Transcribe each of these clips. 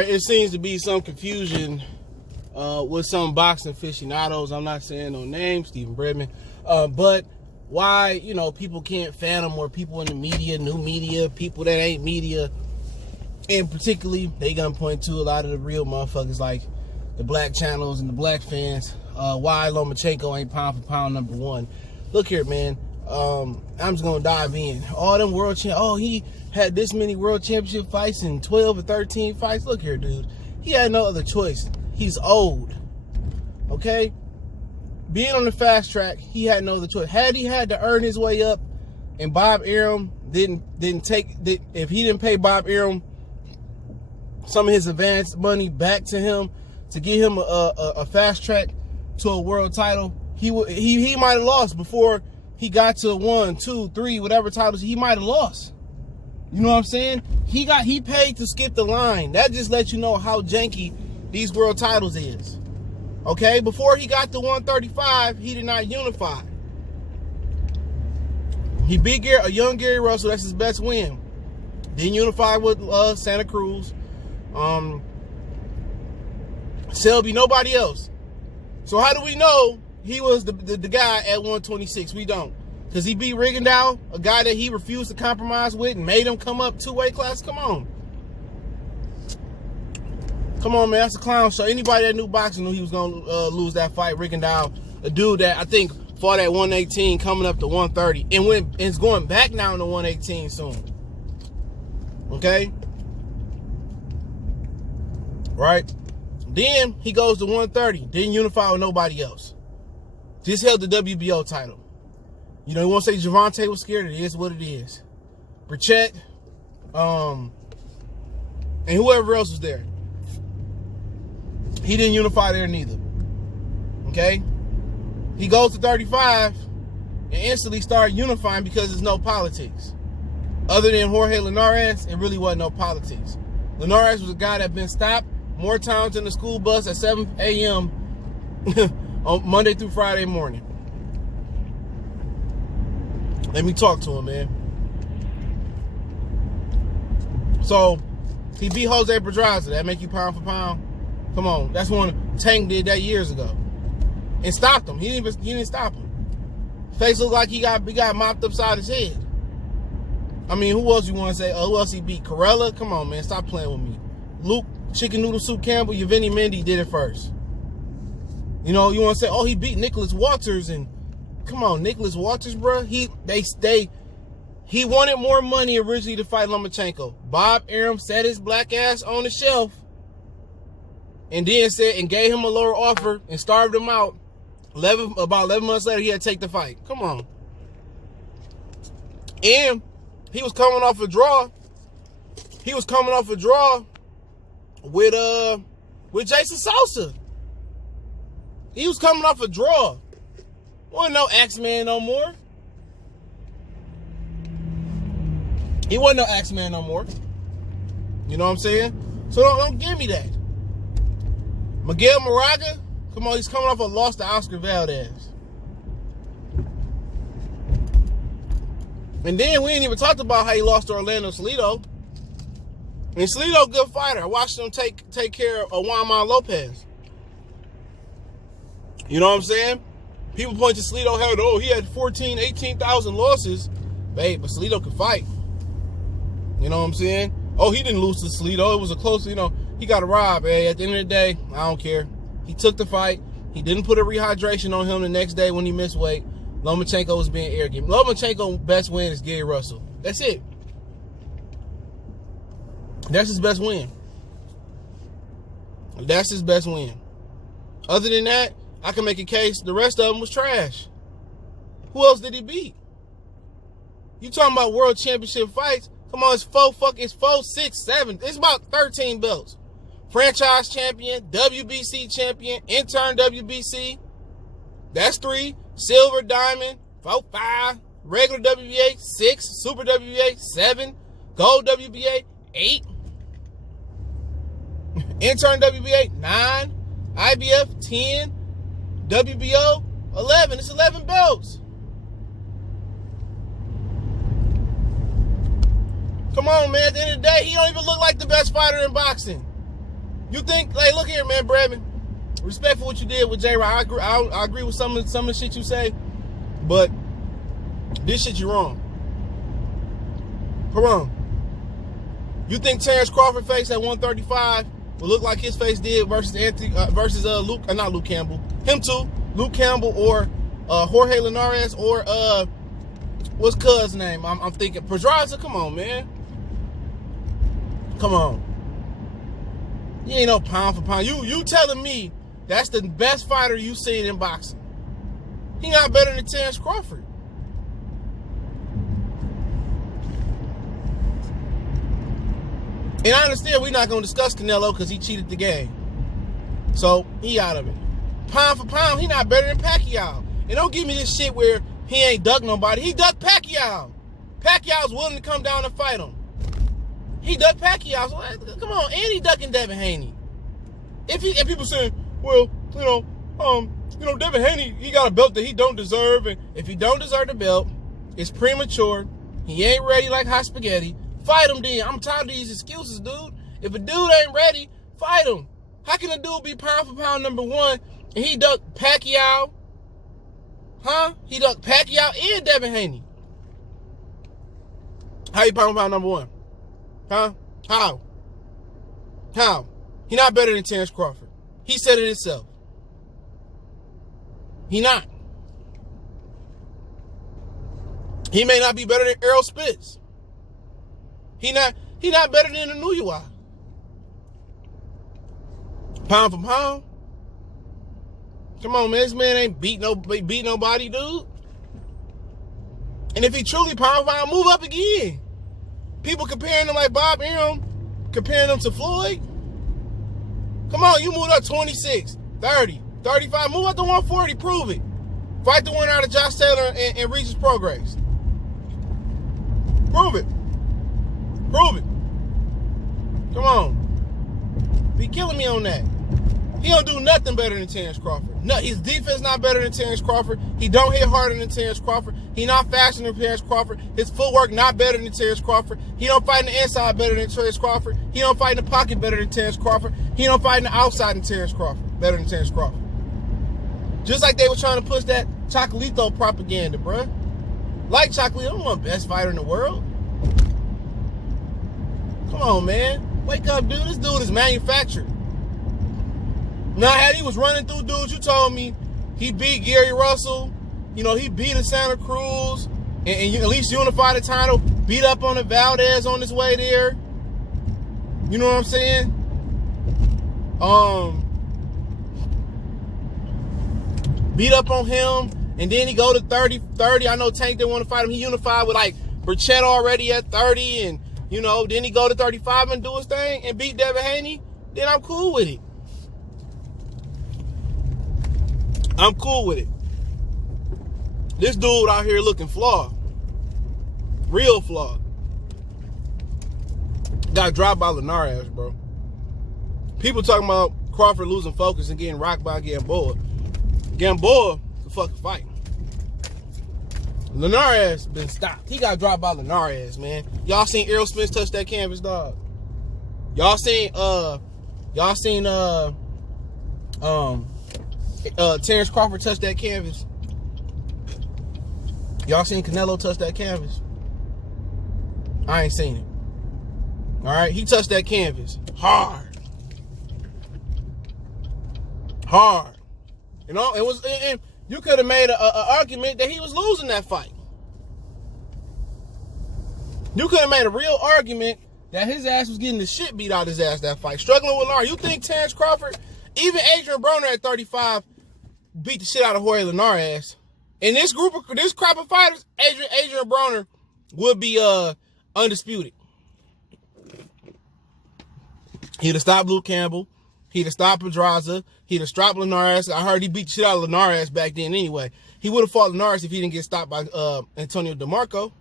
right, it seems to be some confusion with some boxing aficionados. I'm not saying no names, Stephen Bredman, but why, people can't fathom, or people in the media, new media, people that ain't media, and particularly they gonna point to a lot of the real motherfuckers like the black channels and the black fans, why Lomachenko ain't pound for pound number one. Look here, man. I'm just gonna dive in. All them he had this many world championship fights and 12 or 13 fights. Look here, dude. He had no other choice. He's old. Okay? Being on the fast track, he had no other choice. Had he had to earn his way up, and Bob Arum if he didn't pay Bob Arum some of his advance money back to him to get him a fast track to a world title, he might have lost before he got to 1, 2, 3, whatever titles. He might have lost. You know what I'm saying? He paid to skip the line. That just lets you know how janky these world titles is. Okay? Before he got to 135, he did not unify. He beat a young Gary Russell. That's his best win. Didn't unify with Santa Cruz. Selby, nobody else. So how do we know he was the guy at 126? We don't. Because he beat Rigondeaux, a guy that he refused to compromise with, and made him come up 2 weight classes. Come on. Come on, man. That's a clown show. Anybody that knew boxing knew he was going to lose that fight. Rigondeaux, a dude that I think fought at 118, coming up to 130, and is going back now to 118 soon. Okay? Right? Then he goes to 130. Didn't unify with nobody else. Just held the WBO title. You won't say Gervonta was scared. It is what it is. Burchett, and whoever else was there. He didn't unify there neither. Okay? He goes to 35 and instantly started unifying because there's no politics. Other than Jorge Linares, it really wasn't no politics. Linares was a guy that been stopped more times in the school bus at 7 a.m. on Monday through Friday morning. Let me talk to him, man. So, he beat Jose Pedraza. That make you pound for pound? Come on. That's one Tank did that years ago. And stopped him. He didn't stop him. Face looked like he got mopped upside his head. I mean, who else you want to say? Who else he beat? Corella? Come on, man. Stop playing with me. Luke Chicken Noodle Soup Campbell, Yavini Mendy did it first. You want to say, he beat Nicholas Walters, and come on, Nicholas Walters, bro. He wanted more money originally to fight Lomachenko. Bob Arum set his black ass on the shelf, and then gave him a lower offer and starved him out. About 11 months later, he had to take the fight. Come on. And he was coming off a draw. With Jason Sosa. He was coming off a draw. Wasn't no Axeman no more. He wasn't no Axeman no more. You know what I'm saying? So don't give me that. Miguel Moraga, come on, he's coming off a loss to Oscar Valdez. And then we ain't even talked about how he lost to Orlando Salido. And Salido, good fighter. I watched him take care of Juan Manuel Lopez. You know what I'm saying? People point to Salido, he had 14, 18,000 losses. But Salido could fight. You know what I'm saying? He didn't lose to Salido. It was a close, he got robbed. Hey, at the end of the day, I don't care. He took the fight. He didn't put a rehydration on him the next day when he missed weight. Lomachenko was being arrogant. Lomachenko's best win is Gary Russell. That's it. That's his best win. That's his best win. Other than that, I can make a case the rest of them was trash. Who else did he beat? You talking about world championship fights? Come on, it's 4, 6, 7. It's about 13 belts. Franchise champion, WBC champion, intern WBC. That's 3. Silver, diamond, 4, 5. Regular WBA, 6. Super WBA, 7. Gold WBA, 8. Intern WBA, 9. IBF, 10. WBO, 11. It's 11 belts. Come on, man. At the end of the day, he don't even look like the best fighter in boxing. You think, like, look here, man, Bradman. Respect for what you did with J-Rock. I agree with some of the shit you say, but this shit you wrong. Come on. You think Terrence Crawford face at 135 will look like his face did versus Luke Campbell, him too, Luke Campbell or Jorge Linares or what's Cuz name? I'm thinking Pedraza. Come on, man. Come on. You ain't no pound for pound. You telling me that's the best fighter you seen in boxing? He not better than Terrence Crawford. And I understand we're not going to discuss Canelo because he cheated the game. So, he out of it. Pound for pound, he not better than Pacquiao. And don't give me this shit where he ain't ducked nobody. He ducked Pacquiao. Pacquiao's willing to come down and fight him. He ducked Pacquiao. So, come on, and he ducking Devin Haney. And people saying, well, Devin Haney, he got a belt that he don't deserve. And if he don't deserve the belt, it's premature. He ain't ready like hot spaghetti. Fight him then. I'm tired of these excuses, dude. If a dude ain't ready, fight him. How can a dude be pound for pound number one and he ducked Pacquiao? Huh? He ducked Pacquiao and Devin Haney. How you pound for pound number one? Huh? How? He not better than Terrence Crawford. He said it himself. He not. He may not be better than Errol Spence. He not better than Anuyiwa. Pound for pound. Come on, man. This man ain't beat nobody, dude. And if he truly pound for pound, move up again. People comparing him like Bob Arum, comparing him to Floyd. Come on, you moved up 26, 30, 35. Move up to 140. Prove it. Fight the winner out of Josh Taylor and Regis Prograis. Prove it. Prove it. Come on. Be killing me on that. He don't do nothing better than Terrence Crawford. No, his defense not better than Terrence Crawford. He don't hit harder than Terrence Crawford. He not faster than Terrence Crawford. His footwork not better than Terrence Crawford. He don't fight in the inside better than Terrence Crawford. He don't fight in the pocket better than Terrence Crawford. He don't fight in the outside than Terrence Crawford. Better than Terrence Crawford. Just like they were trying to push that Chocolito propaganda, bruh. Like Chocolito, I'm the best fighter in the world. Come on, man. Wake up, dude. This dude is manufactured. Now, had he was running through dudes, you told me he beat Gary Russell. You know, he beat a Santa Cruz. And at least unified the title. Beat up on the Valdez on his way there. You know what I'm saying? Beat up on him. And then he go to 30. I know Tank didn't want to fight him. He unified with, like, Burchett already at 30. And, you know, then he go to 35 and do his thing and beat Devin Haney. Then I'm cool with it. I'm cool with it. This dude out here looking flawed. Real flawed. Got dropped by Linares, bro. People talking about Crawford losing focus and getting rocked by Gamboa. Gamboa can fucking fight. Linares been stopped. He got dropped by Linares, man. Y'all seen Errol Spence touch that canvas, dog? Y'all seen Terrence Crawford touched that canvas? Y'all seen Canelo touch that canvas? I ain't seen it. All right, he touched that canvas hard. You know, and you could have made an argument that he was losing that fight. You could have made a real argument that his ass was getting the shit beat out of his ass that fight. Struggling with Linares. You think Terrence Crawford, even Adrian Broner at 35, beat the shit out of Jorge Linares? In this crop of fighters, Adrian Broner would be undisputed. He'd have stopped Luke Campbell. He'd have stopped Pedraza. He'd have stopped Linares. I heard he beat the shit out of Linares back then anyway. He would have fought Linares if he didn't get stopped by Antonio DeMarco.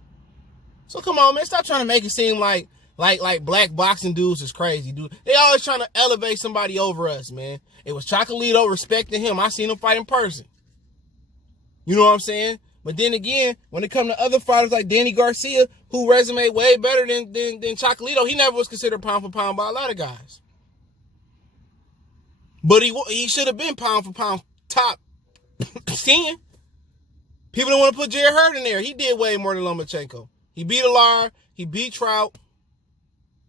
So come on, man. Stop trying to make it seem like black boxing dudes is crazy, dude. They always trying to elevate somebody over us, man. It was Chocolito respecting him. I seen him fight in person. You know what I'm saying? But then again, when it comes to other fighters like Danny Garcia, who resume way better than Chocolito, he never was considered pound for pound by a lot of guys. But he should have been pound for pound top 10. People don't want to put Jared Hurd in there. He did way more than Lomachenko. He beat Alar. He beat Trout.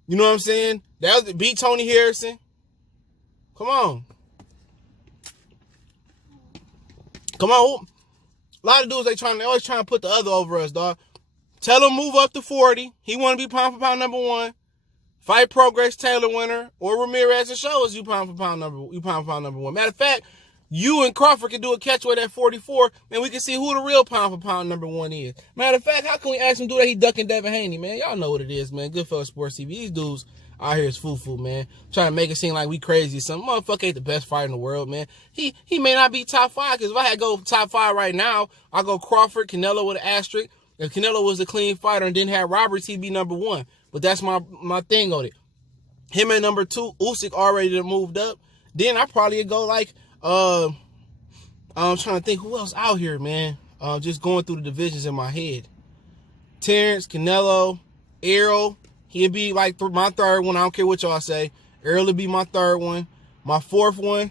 You know what I'm saying? Beat Tony Harrison. Come on. Come on. A lot of dudes, they always trying to put the other over us, dog. Tell him move up to 40. He want to be pound for pound number 1. Fight Progress Taylor winner or Ramirez and show us you pound for pound number 1. Matter of fact, you and Crawford can do a catchweight at 44, and we can see who the real pound for pound number 1 is. Matter of fact, how can we ask him to do that? He ducking Devin Haney, man. Y'all know what it is, man. Goodfellas Sports TV. These dudes out here is foo-foo, man. Trying to make it seem like we crazy or something. Motherfucker ain't the best fighter in the world, man. He may not be top 5, because if I had to go top 5 right now, I'll go Crawford, Canelo with an asterisk. If Canelo was a clean fighter and didn't have Roberts, he'd be number 1. But that's my thing on it. Him at number 2, Usyk already moved up. Then I probably would go like, I'm trying to think who else out here, man. Just going through the divisions in my head. Terrence, Canelo, Errol. He'd be like my 3rd one. I don't care what y'all say. Errol would be my 3rd one. My 4th one,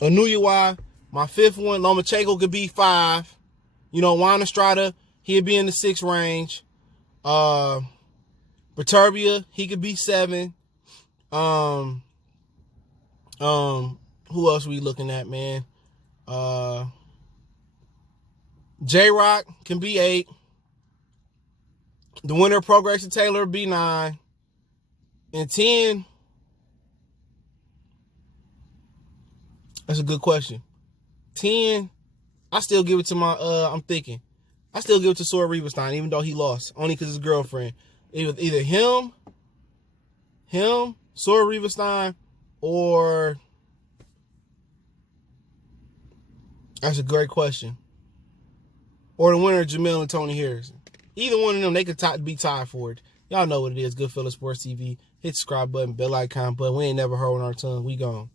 Anuyawa. My 5th one, Lomachenko could be 5. You know, Juan Estrada, he'd be in the 6 range. Berturbia, he could be 7. Who else we looking at, man? J-Rock can be 8. The winner of Progress and Taylor be 9. And 10. That's a good question. 10. I still give it to my I'm thinking. I still give it to Sora Rieberstein, even though he lost. Only because his girlfriend. It was either him, Sora Rieberstein, or that's a great question. Or the winner of Jamil and Tony Harrison. Either one of them, they could be tied for it. Y'all know what it is. Goodfellas Sports TV. Hit the subscribe button, bell icon button. We ain't never heard on our tongue. We gone.